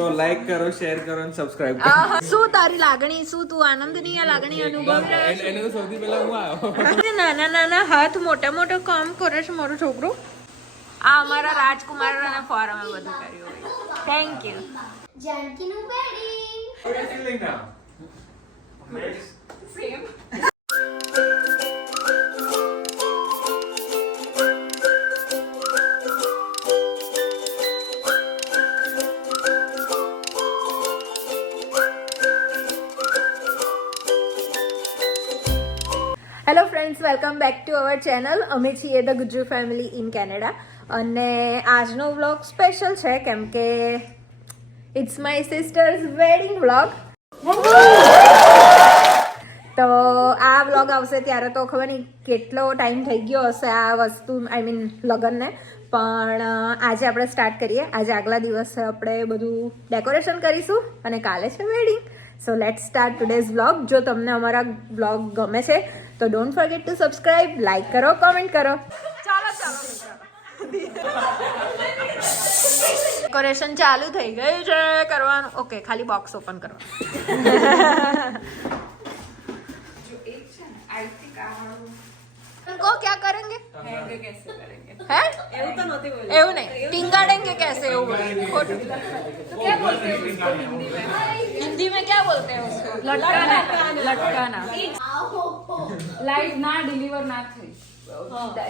તો લાઈક કરો, શેર કરો અને સબસ્ક્રાઇબ કરો. શું તારી લાગણી, શું તું આનંદની લાગણી અનુભવ એને તો સૌથી પહેલા હું આવ્યો. નાના નાના હાથ મોટા મોટા કામ કરે છે મારો છોકરો. આ અમારા રાજકુમારના ફોરમે બધું કર્યું હોય. Thank you. જાનકીનું wedding. How are you feeling now? Same. Hello friends, welcome back to our channel. અમે છીએ the Gujju family in Canada અને આજનો વ્લોગ સ્પેશિયલ છે કેમ કે it's my sister's wedding vlog. તો આ વ્લોગ આવશે ત્યારે તો ખબર નહીં કેટલો ટાઈમ થઈ ગયો હશે આ વસ્તુ, આઈ મીન લગ્નને. પણ આજે આપણે સ્ટાર્ટ કરીએ. આજે આગલા દિવસે આપણે બધું ડેકોરેશન કરીશું અને કાલે છે wedding. So let's start today's vlog. જો તમને અમારા વ્લોગ ગમે છે તો don't forget two subscribe, like કરો, કોમેન્ટ કરો. ચાલો ડેકોરેશન ચાલુ થઈ ગયું છે કરવાનું. ઓકે, ખાલી બોક્સ ઓપન કરવાનું. को क्या करेंगे? कैसे करेंगे? है? એવું નહીં, टिंगाड़ेंगे कैसे? क्या बोलते हैं उसको हिंदी में? हिंदी में क्या बोलते हैं उसको? लटकाना. लटकाना. લાઈટ ના ડિલિવર ના થઈ.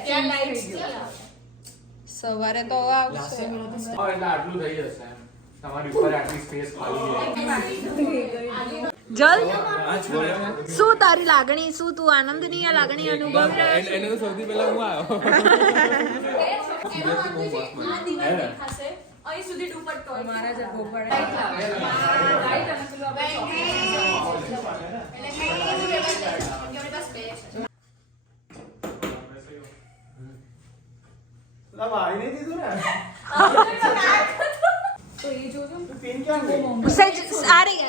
क्या लाइट्स? સવારે તો આવશે. એટલે આટલું થઈ જશે એમ. તમારી ઉપર આટલી સ્પેસ ખાલી છે. જલ, શું તારી લાગણી, શું તું આનંદની લાગણી અનુભવ રહ્યો છે? એને તો સૌથી પહેલા હું આવ્યો. અહીં સુધી દુપટ્ટો મારા જે ગોપડ લાઈટ અને પેલું તો એ જોજો. સહેજ સારી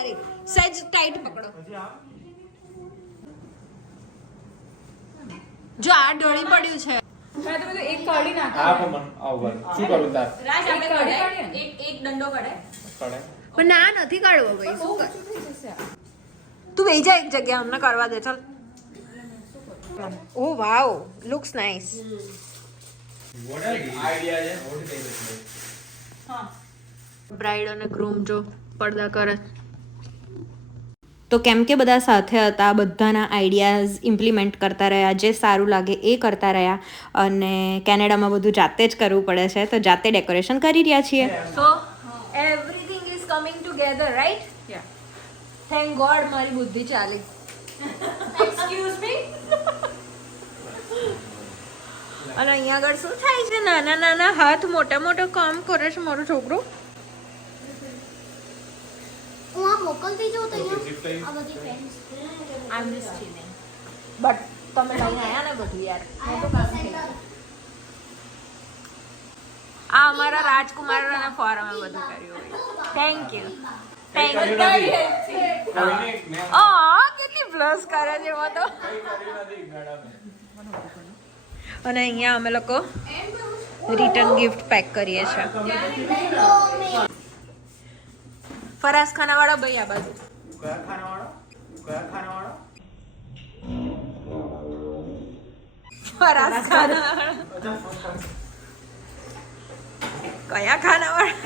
સહેજ ટાઈટ પકડો. જો આ ઢળી પડ્યું છે. મેં તો બધું એક કાઢી નાખ. આ પણ આવું શું કરું તાર? રાજ આપણે એક કઢે કાઢીએ ને? એક દંડો કઢે. કડે પણ ના નથી કાઢવો ભાઈ. શું કર? શું થઈ જશે આ? તું બેહી જા એક જગ્યા, અમને કરવા દે. ચાલ. ઓ વાવ, લુક્સ નાઇસ. આઈડિયા છે. હા. બ્રાઇડ અને ગ્રૂમ જો પડદા કરે. તો કેમ કે બધા સાથે હતા, બધાના આઈડિયાઝ ઇમ્પ્લિમેન્ટ કરતા રહ્યા, જે સારું લાગે એ કરતા રહ્યા. અને કેનેડામાં બધું જાતે જ કરવું પડે છે, તો જાતે ડેકોરેશન કરી રહ્યા છીએ. સો everything is coming together, right? Yeah. Thank God મારી બુદ્ધિ ચાલી. Excuse me. અને અહીંયા આગળ શું થાય છે? નાના નાના હાથ મોટા મોટા કામ કરે છે મારો છોકરો. હું આ મોકલતી જાઉં તો અહીંયા આ બધી ફ્રેન્ડ્સ આઈ એમ જસ્ટ ચિલિંગ. બટ તમે લઈને આયા ને બધું યાર, મોટું કામ થઈ ગયું. આ અમારા રાજકુમારના ફોરમે બધું કર્યું હોય. Thank you. Thank you. કેટલી બ્લશ કરે છે એમાં તો. અને અહીંયા અમે લોકો રિટર્ન ગિફ્ટ પેક કરીએ છીએ. ફરાઝ ખાનાવાળા ભાઈ આ બાજુ. કયા ખાનાવાળો? ફરાઝ ખાનાવાળા. કયા ખાનાવાળા?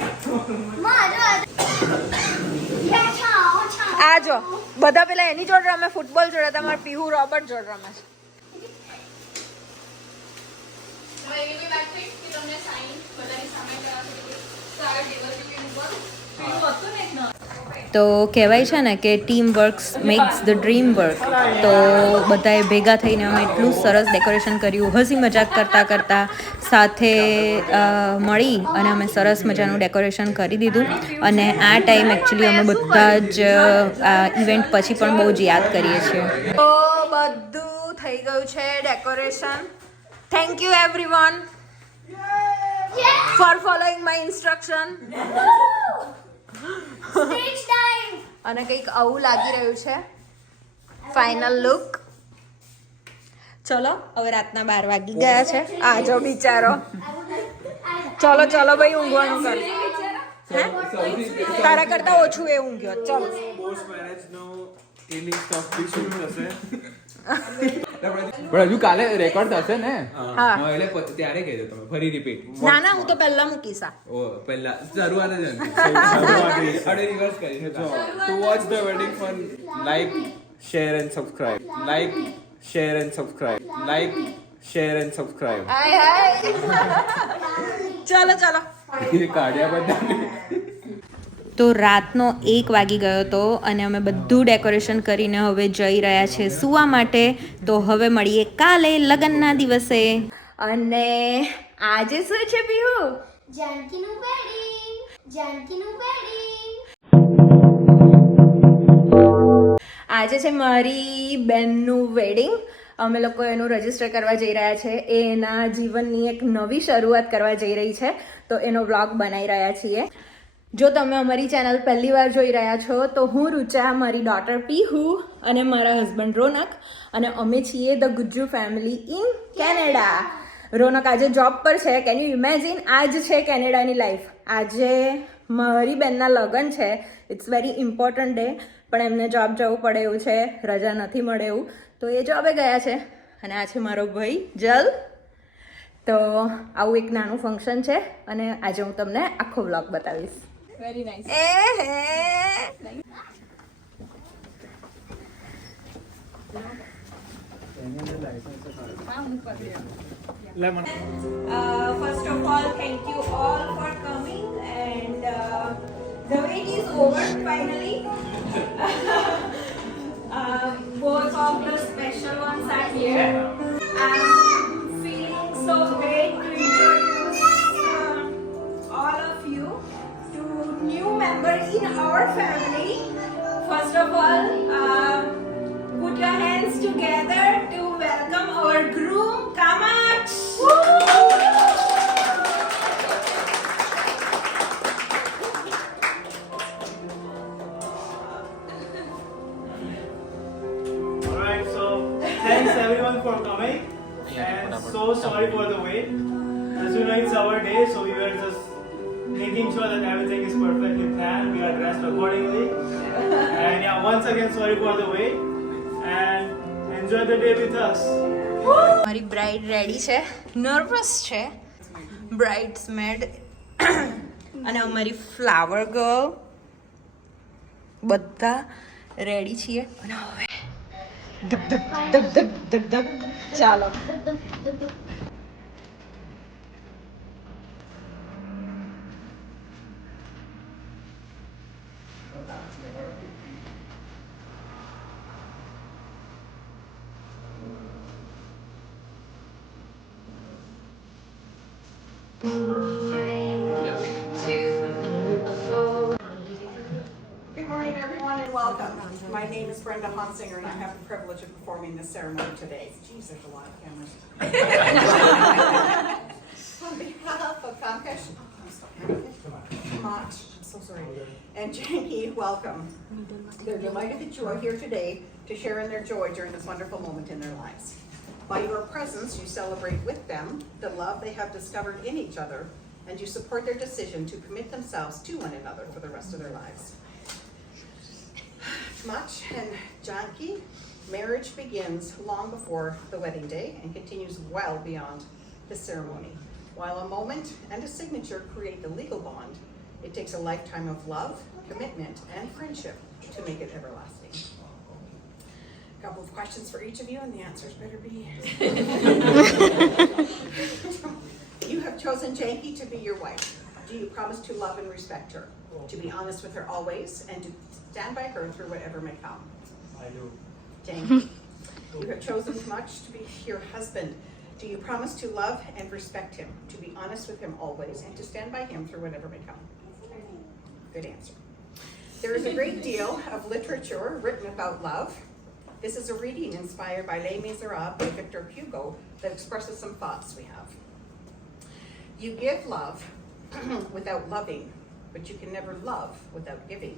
આ જો બધા પેલા એની જોડે રમે, ફૂટબોલ જોડે. તમારે પીહુ રોબર્ટ જોડે રમે છે. એવી બી વાત થઈ કે તમને સાઈન બધાની સામે કરાવતી સારા ટેબલ પર ઉપર પેલું હતું ને એક ના. તો કહેવાય છે ને કે team works max the dream work. તો બધાએ ભેગા થઈને અમે એટલું સરસ ડેકોરેશન કર્યું, હસી મજાક કરતાં કરતાં સાથે મળી અને અમે સરસ મજાનું ડેકોરેશન કરી દીધું. અને આ ટાઈમ એકચ્યુઅલી અમે બધા જ ઇવેન્ટ પછી પણ બહુ જ યાદ કરીએ છીએ. તો બધું થઈ ગયું છે decoration. Thank you everyone for following my instruction. Stage time. અને કંઈક આવું લાગી રહ્યું છે ફાઇનલ લુક. ચલો હવે રાતના 12 વાગી ગયા છે. આ જો બિચારો. ચલો ચલો ભાઈ ઊંઘવાનું કર. તારા કરતા ઓછું એ ઊંઘ્યો. ચલ પોસ્ટ મેરેજ નો ક્લિનિક સ્ટફ બી શરૂ થશે. પણ હજુ કાલે રેકોર્ડ થશે ને? હા એટલે ત્યારે કહેજો તમે ફરી રિપીટ. ના ના હું તો પહેલા મૂકીશ આ. ઓ પહેલા શરૂઆત જ હતી. અરે રિવર્સ કરી to watch the wedding fun like share and subscribe. Like share and subscribe. Like share and subscribe. Hi hi ચાલો ચાલો. એ કાઢ્યા બધા. તો રાતનો 1 વાગી ગયો હતો અને અમે બધું ડેકોરેશન કરીને હવે જઈ રહ્યા છે સૂવા માટે. તો હવે મળીએ કાલે લગ્નના દિવસે. અને આજે શું છે પીહુ? જાનકીનું વેડિંગ. જાનકીનું વેડિંગ. આજે છે મારી બેનનું વેડિંગ. અમે લોકો એનું રજીસ્ટર કરવા જઈ રહ્યા છે. એ એના જીવનની એક નવી શરૂઆત કરવા જઈ રહી છે તો એનો વ્લોગ બનાવી રહ્યા છીએ. જો તમે અમારી ચેનલ પહેલી વાર જોઈ રહ્યા છો તો હું રૂચા, મારી ડોટર પીહુ અને મારા હસબન્ડ રોનક અને અમે છીએ the Gujju family in Canada. Ronak આજે જોબ પર છે. Can you imagine? આજ છે કેનેડાની લાઈફ. આજે મારી બેનના લગ્ન છે. ઇટ્સ વેરી ઇમ્પોર્ટન્ટ ડે પણ એમને જોબ જવું પડે એવું છે. રજા નથી મળે એવું તો એ જોબે ગયા છે. અને આ છે મારો ભાઈ જલ. તો આવું એક નાનું ફંક્શન છે અને આજે હું તમને આખો વ્લોગ બતાવીશ. Very nice. First of all, thank you all for coming and the wait is over finally. Both of the special ones are here. I'm feeling so great to introduce all of you to new member in our family. First of all, put your hands together to welcome our groom Kamaksh. Alright, so thanks everyone for coming and so sorry for the wait. As you know, it's our day, so we were just making sure that everything is perfectly planned. We are dressed accordingly. And yeah, once again, sorry for the wait and enjoy the day with us. મારી bride ready છે. નર્વસ છે બ્રાઇડ્સમેડ અને અમારી flower girl બધા રેડી છીએ અને હવે ધક ધક ધક ધક ધક ધક ચાલો. Good morning, everyone, and welcome. My name is Brenda Honsinger, and I have the privilege of performing this ceremony today. Geez, there's a lot of cameras. On behalf of Kamkesh, I'm so sorry, and Janky, welcome. They're delighted that you are here today to share in their joy during this wonderful moment in their lives. By your presence, you celebrate with them the love they have discovered in each other, and you support their decision to commit themselves to one another for the rest of their lives. Much and Janki, marriage begins long before the wedding day and continues well beyond the ceremony. While a moment and a signature create the legal bond, it takes a lifetime of love, commitment, and friendship to make it everlasting. A couple of questions for each of you, and the answers better be. You have chosen Janki to be your wife. Do you promise to love and respect her, to be honest with her always, and to stand by her through whatever may come? I do. Janki, you have chosen Much to be your husband. Do you promise to love and respect him, to be honest with him always, and to stand by him through whatever may come? Good answer. There is a great deal of literature written about love. This is a reading inspired by Les Miserables by Victor Hugo that expresses some thoughts we have. You give love without loving, but you can never love without giving.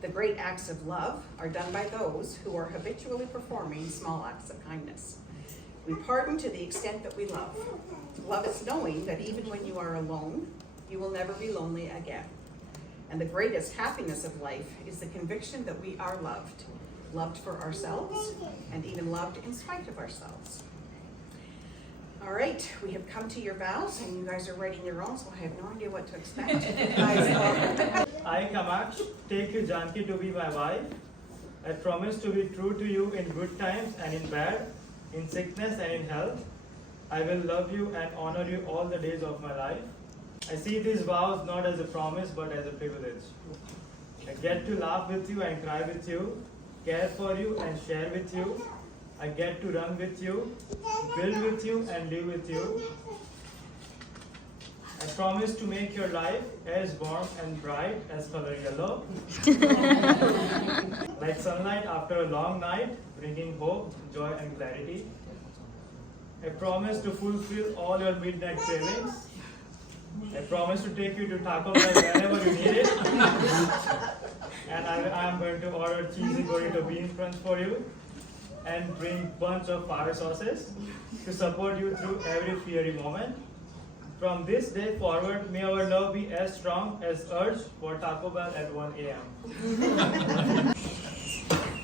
The great acts of love are done by those who are habitually performing small acts of kindness. We pardon to the extent that we love. Love is knowing that even when you are alone, you will never be lonely again. And the greatest happiness of life is the conviction that we are loved. Loved for ourselves, and even loved in spite of ourselves. All right, we have come to your vows, and you guys are writing your own, so I have no idea what to expect. I, Kamaksh, take you, Janki, to be my wife. I promise to be true to you in good times and in bad, in sickness and in health. I will love you and honor you all the days of my life. I see these vows not as a promise but as a privilege. I get to laugh with you and cry with you, care for you and share with you. I get to run with you, build with you and live with you. I promise to make your life as warm and bright as color yellow. Like sunlight after a long night, bringing hope, joy and clarity. I promise to fulfill all your midnight cravings. I promise to take you to Taco Bell whenever you need it. And I am going to order cheesy burrito bean crunch for you and bring bunch of fire sauces to support you through every fiery moment. From this day forward, may our love be as strong as urge for Taco Bell at 1 a.m.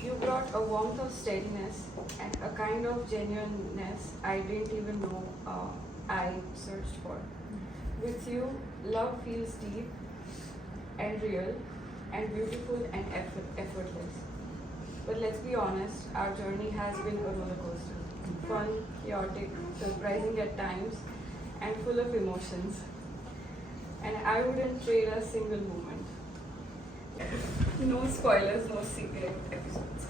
You brought a warmth of steadiness and a kind of genuineness I didn't even know I searched for. With you, love feels deep and real and beautiful and effortless. But let's be honest, our journey has been a roller coaster. Fun, chaotic, surprising at times, and full of emotions. And I wouldn't trade a single moment. No spoilers, no secret episodes.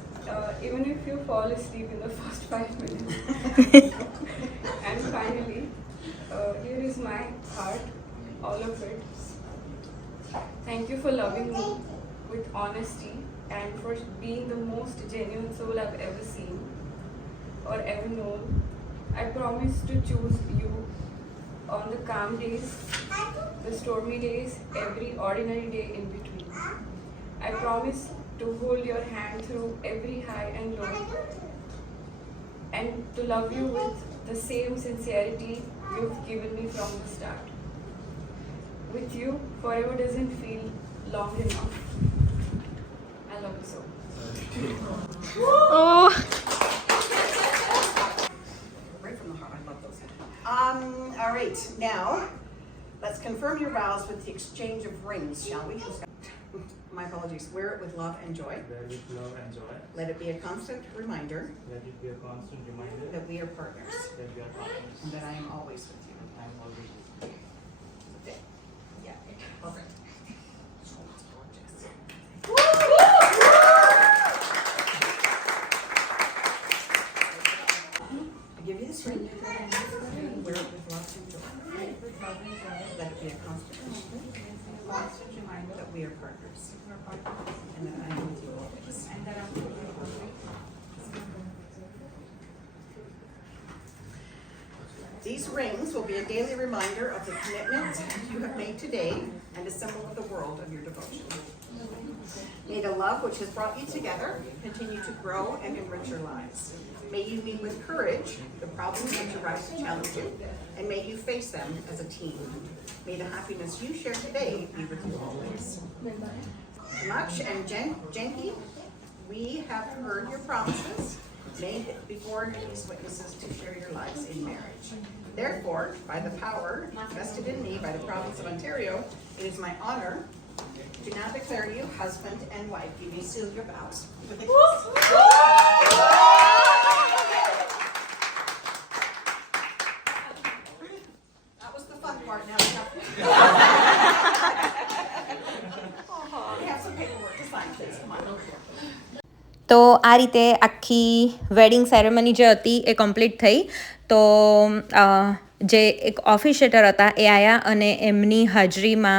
Even if you fall asleep in the first 5 minutes. And finally, here is my heart, all of it. Thank you for loving me with honesty and for being the most genuine soul I've ever seen or ever known. I promise to choose you on the calm days, the stormy days, every ordinary day in between. I promise to hold your hand through every high and low and to love you with the same sincerity you've given me from the start. With you, forever doesn't feel long enough. I love you so. Oh. Right from the heart, I love those. All right, now let's confirm your vows with the exchange of rings, shall we? My apologies. Wear it with love and joy. Wear with love and joy. Let it be a constant reminder Let it be a constant reminder that we are partners that we are partners. and that I am always with you. I am always with you. Okay. Yeah. Perfect. I give you this ring. Wear it with love and joy. Let it be a constant reminder that we are partners and that I am with you always. These rings will be a daily reminder of the commitment you have made today and a symbol of the world of your devotion. May the love which has brought you together continue to grow and enrich your lives. May you meet with courage the problems which arise to challenge you, and may you face them as a team. May the happiness you share today be with you always. Kamaksh and Janki, we have heard your promises made before these witnesses to share your lives in marriage. Therefore, by the power vested in me by the province of Ontario, it is my honor to now declare you husband and wife. You may seal your vows with a kiss. That was the fun part. Now we have some paperwork to sign, please. Come on. તો આ રીતે આખી wedding ceremony જે હતી એ કમ્પ્લીટ થઈ. તો જે એક ઓફિશિયેટર હતા એ આવ્યા અને એમની હાજરીમાં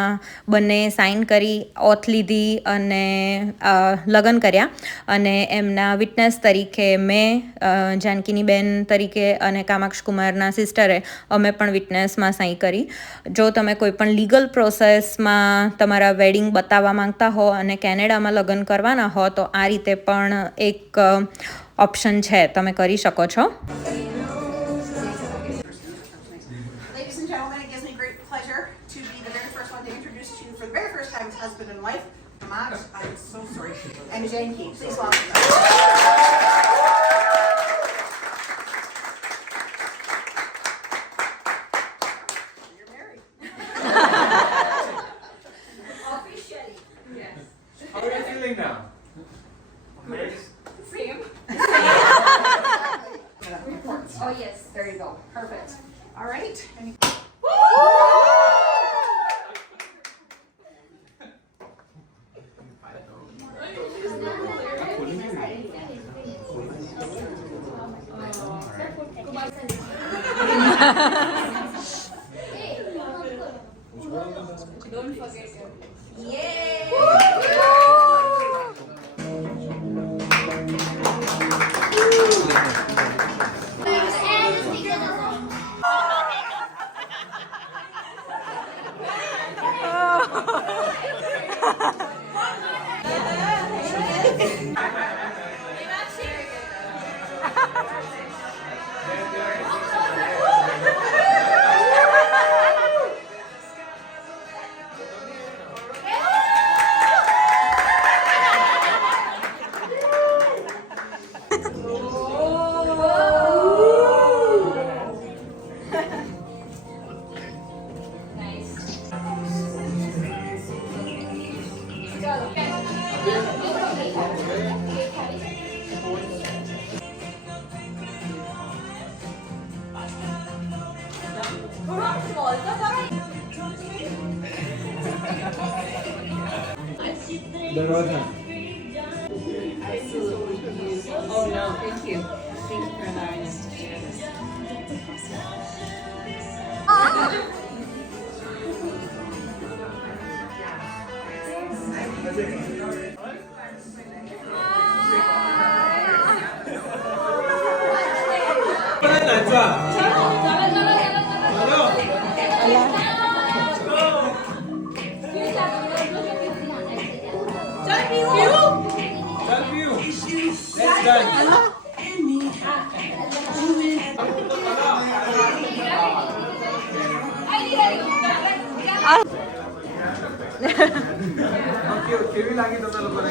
બંને સાઇન કરી, ઓથ લીધી અને લગ્ન કર્યા. અને એમના વિટનેસ તરીકે મેં, જાનકીની બેન તરીકે અને કામાક્ષ કુમારના સિસ્ટરે અમે પણ વિટનેસમાં સહી કરી. જો તમે કોઈ પણ લીગલ પ્રોસેસમાં તમારા વેડિંગ બતાવવા માંગતા હો અને કેનેડામાં લગ્ન કરવાના હો તો આ રીતે પણ એક ઓપ્શન છે, તમે કરી શકો છો. Ladies and gentlemen, it gives me great pleasure to be the very first one to introduce you for the very first time as husband and wife. So sorry. And Janky, please welcome. You're married. Officially. Yes. How are you feeling now? Same. Oh, yes, there you go. Perfect. All right. Don't forget. Oh no, thank you. Thank you for allowing us to share this. કેવી લાગી તમને લોકોને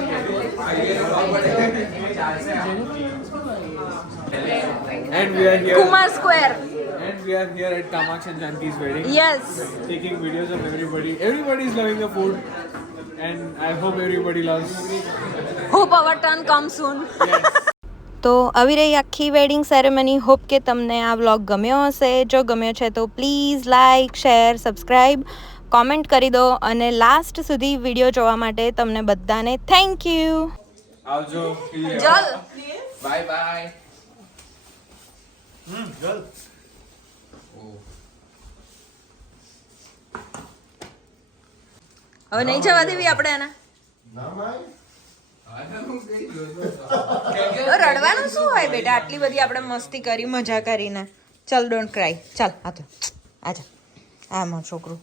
And we are here. Kumar Square. And we are here at Kamakshi and Janki's wedding. Yes. Taking videos of everybody. Everybody is loving the food. And I hope everybody loves. Hope our turn comes soon. તો આવી રહી આખી wedding ceremony. Hope કે તમને આ વ્લોગ ગમ્યો હશે. જો ગમ્યો છે તો please like share subscribe comment કરી દો અને લાસ્ટ સુધી વિડીયો જોવા માટે તમને બધાને થેન્ક યુ. આવજો. જલ બાય બાય. Jal. હવે નહીં જવા દેવી આપણે આના. રડવાનું શું હોય બેટા, આટલી બધી આપણે મસ્તી કરી મજા કરીને. ચલ ડોન્ટ ક્રાય. ચાલ આ તો આજા આ મારું છોકરું.